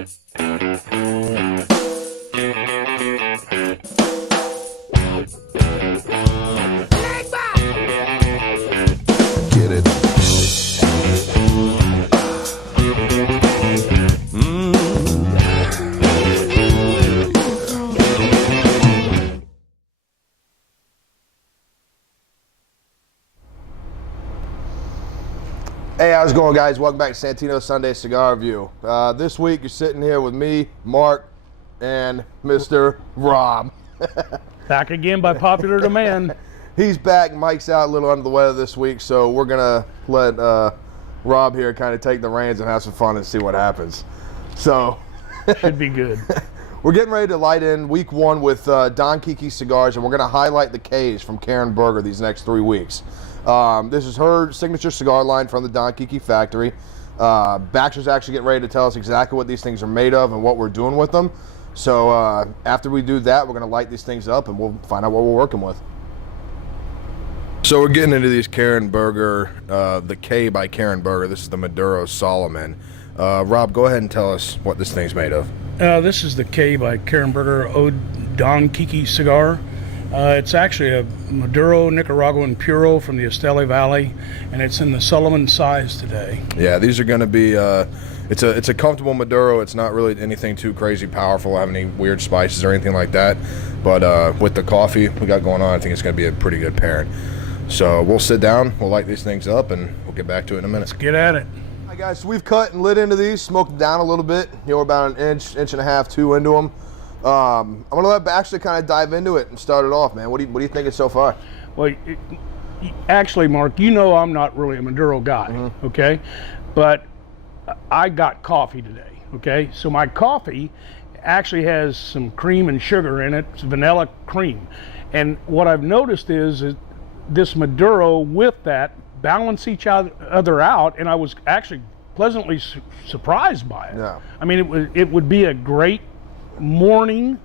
Get it. Hey, how's it going, guys? Welcome back to Santino's Sunday Cigar Review. This week, you're sitting here with me, Mark, and Mr. Rob. Back again by popular demand. He's back. Mike's out a little under the weather this week, so we're going to let Rob here kind of take the reins and have some fun and see what happens. So, should be good. We're getting ready to light in week one with Don Kiki Cigars, and we're going to highlight the K's from Karen Berger these next 3 weeks. This is her signature cigar line from the Don Kiki factory. Baxter's actually getting ready to tell us exactly what these things are made of and what we're doing with them. So after we do that, we're going to light these things up and we'll find out what we're working with. So we're getting into these Karen Berger, the K by Karen Berger. This is the Muduro Salomon. Rob, go ahead and tell us what this thing's made of. This is the K by Karen Berger Don Kiki cigar. It's actually a Maduro Nicaraguan Puro from the Esteli Valley, and it's in the Salomon size today. Yeah, these are going to be, it's a comfortable Maduro. It's not really anything too crazy powerful, have any weird spices or anything like that. But with the coffee we got going on, I think it's going to be a pretty good pairing. So we'll sit down, we'll light these things up, and we'll get back to it in a minute. Let's get at it. All right, guys, so we've cut and lit into these, smoked them down a little bit. You know, we're about an inch and a half, 2 into them. I'm gonna let Baxter kind of dive into it and start it off, man. What do you thinking so far? Well, actually, Mark, you know I'm not really a Maduro guy, okay? But I got coffee today, okay? So my coffee actually has some cream and sugar in it. It's vanilla cream. And what I've noticed is this Maduro with that balance each other out, and I was actually pleasantly surprised by it. Yeah. I mean, it would be a great morning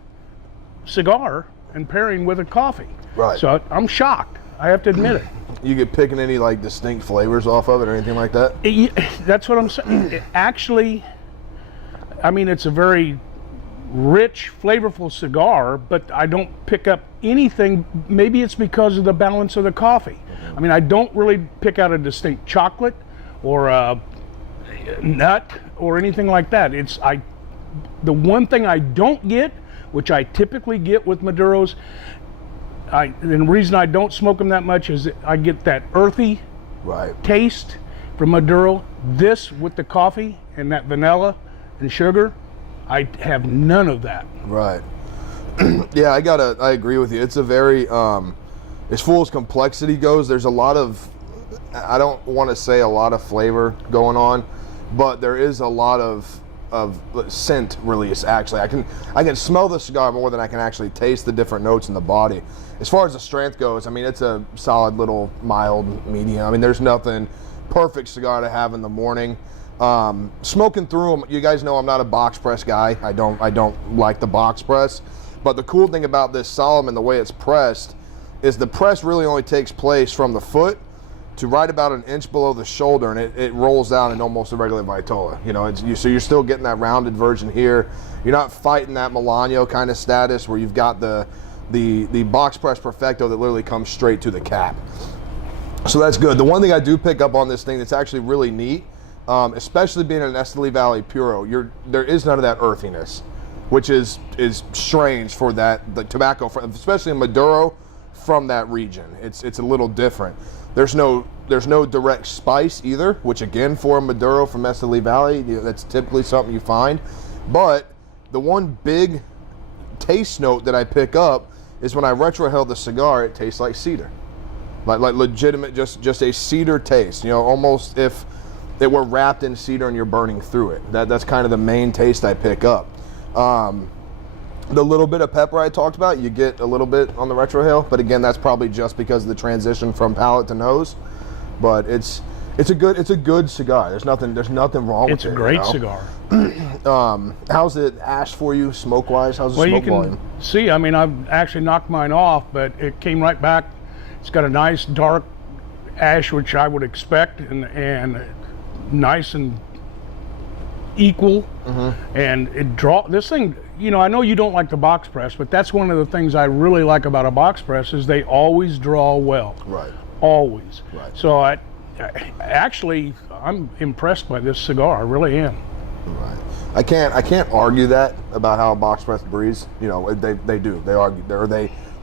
cigar and pairing with a coffee. Right. So I'm shocked. I have to admit it. You get picking any like distinct flavors off of it or anything like that? That's what I'm saying. Actually, I mean, it's a very rich, flavorful cigar, but I don't pick up anything. Maybe it's because of the balance of the coffee. I mean, I don't really pick out a distinct chocolate or a nut or anything like that. The one thing I don't get, which I typically get with Maduros, and the reason I don't smoke them that much is I get that earthy taste from Maduro. This with the coffee and that vanilla and sugar, I have none of that. Right. Yeah, I agree with you. It's a very, as full as complexity goes, there's a lot of, I don't want to say a lot of flavor going on, but there is a lot of scent release. Actually, I can smell the cigar more than I can actually taste the different notes in the body. As far as the strength goes, I mean, it's a solid little mild medium. I mean, there's nothing perfect cigar to have in the morning. Smoking through them, you guys know I'm not a box press guy. I don't like the box press. But the cool thing about this Salomon, the way it's pressed, is the press really only takes place from the foot to right about an inch below the shoulder, and it rolls down in almost a regular Vitola. You know, so you're still getting that rounded version here. You're not fighting that Milano kind of status where you've got the box press perfecto that literally comes straight to the cap. So that's good. The one thing I do pick up on this thing that's actually really neat, especially being an Esteli Valley Puro, there is none of that earthiness, which is strange for the tobacco, especially in Maduro from that region. It's a little different. There's no direct spice either, which again for a Maduro from Esteli Valley, that's typically something you find. But the one big taste note that I pick up is when I retrohale the cigar, it tastes like cedar, like legitimate, just a cedar taste. You know, almost if it were wrapped in cedar and you're burning through it. That's kind of the main taste I pick up. The little bit of pepper I talked about, you get a little bit on the retrohale, but again, that's probably just because of the transition from palate to nose. But it's a good cigar. There's nothing wrong with it. It's a great cigar. How's it ash for you, smoke wise? How's the smoke volume? You can see, I mean, I've actually knocked mine off, but it came right back. It's got a nice dark ash, which I would expect, and nice and equal, and this thing, you know, I know you don't like the box press, but that's one of the things I really like about a box press is they always draw well. Right. Always. Right. So I'm impressed by this cigar. I really am. Right. I can't argue that about how a box press breathes. You know, they do. They argue.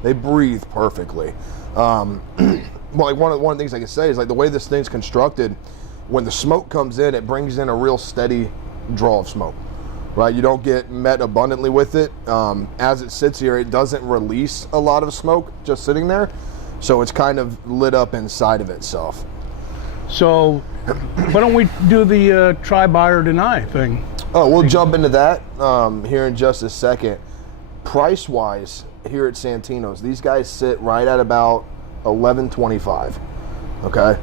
They breathe perfectly. Well, like one of the things I can say is like the way this thing's constructed, when the smoke comes in, it brings in a real steady draw of smoke. Right. You don't get met abundantly with it. As it sits here, it doesn't release a lot of smoke just sitting there. So it's kind of lit up inside of itself. So why don't we do the try, buy, or deny thing? Oh, we'll jump into that here in just a second. Price-wise, here at Santino's, these guys sit right at about $11.25. Okay,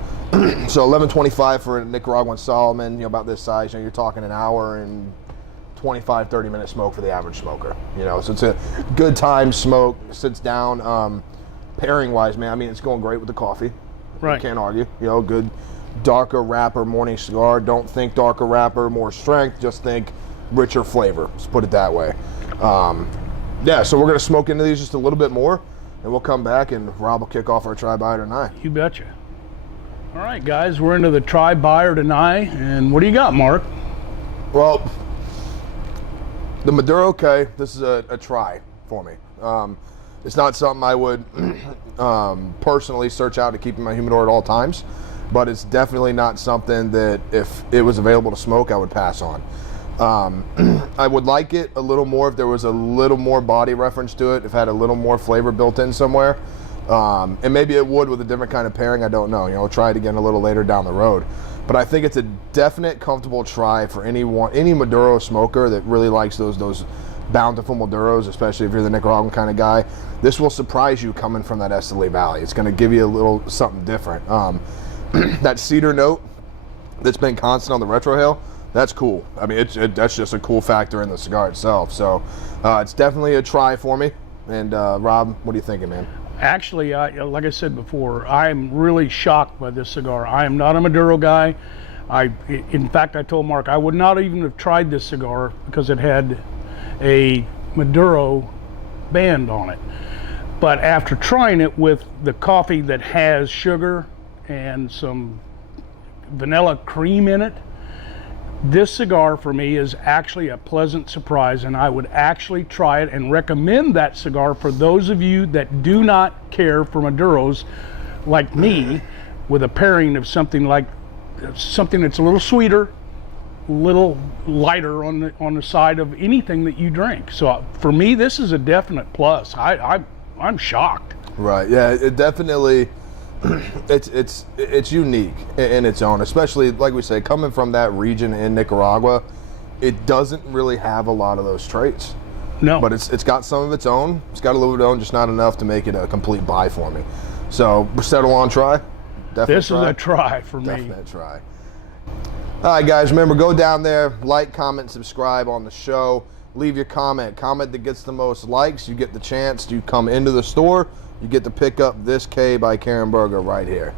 so $11.25 for a Nicaraguan Solomon, you know, about this size. You know, you're talking an hour and 25-30 minute smoke for the average smoker. You know, so it's a good time smoke. Sits down. Pairing-wise, man, I mean, it's going great with the coffee. Right. You can't argue. You know, good darker wrapper morning cigar. Don't think darker wrapper, more strength. Just think richer flavor. Let's put it that way. Yeah, so we're going to smoke into these just a little bit more, and we'll come back, and Rob will kick off our try, buy, or deny. You betcha. All right, guys, we're into the try, buy, or deny, and what do you got, Mark? Well, the Muduro K, this is a try for me. It's not something I would personally search out to keep in my humidor at all times, but it's definitely not something that if it was available to smoke, I would pass on. I would like it a little more if there was a little more body reference to it, if it had a little more flavor built in somewhere. And maybe it would with a different kind of pairing, I don't know. You know, I'll try it again a little later down the road. But I think it's a definite comfortable try for any Maduro smoker that really likes those bountiful Maduros, especially if you're the Nicaraguan kind of guy. This will surprise you coming from that Esteli Valley. It's going to give you a little something different. That cedar note that's been constant on the retrohale, that's cool. I mean, that's just a cool factor in the cigar itself. So it's definitely a try for me. And Rob, what are you thinking, man? Actually, like I said before, I'm really shocked by this cigar. I am not a Maduro guy. In fact, I told Mark I would not even have tried this cigar because it had a Maduro band on it. But after trying it with the coffee that has sugar and some vanilla cream in it, this cigar for me is actually a pleasant surprise, and I would actually try it and recommend that cigar for those of you that do not care for Maduros like me, with a pairing of something that's a little sweeter, little lighter on the side of anything that you drink. So for me, this is a definite plus. I'm shocked. Right. Yeah. It definitely. It's unique in its own, especially like we say, coming from that region in Nicaragua. It doesn't really have a lot of those traits. No. But it's got some of its own. It's got a little bit of its own, just not enough to make it a complete buy for me. So settle on try. Definitely this is a try for me. Definite try. All right, guys, remember, go down there, like, comment, subscribe on the show. Leave your comment that gets the most likes. You get the chance to come into the store. You get to pick up this K by Karen Berger right here.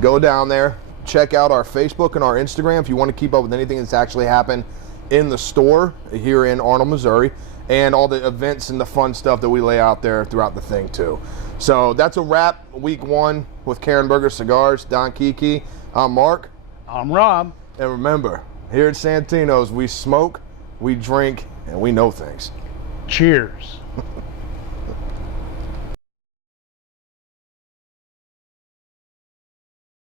Go down there, check out our Facebook and our Instagram if you want to keep up with anything that's actually happened in the store here in Arnold, Missouri, and all the events and the fun stuff that we lay out there throughout the thing too. So that's a wrap, week 1 with Karen Berger Cigars. Don Kiki, I'm Mark. I'm Rob. And remember, here at Santino's, we smoke, we drink, and we know things. Cheers.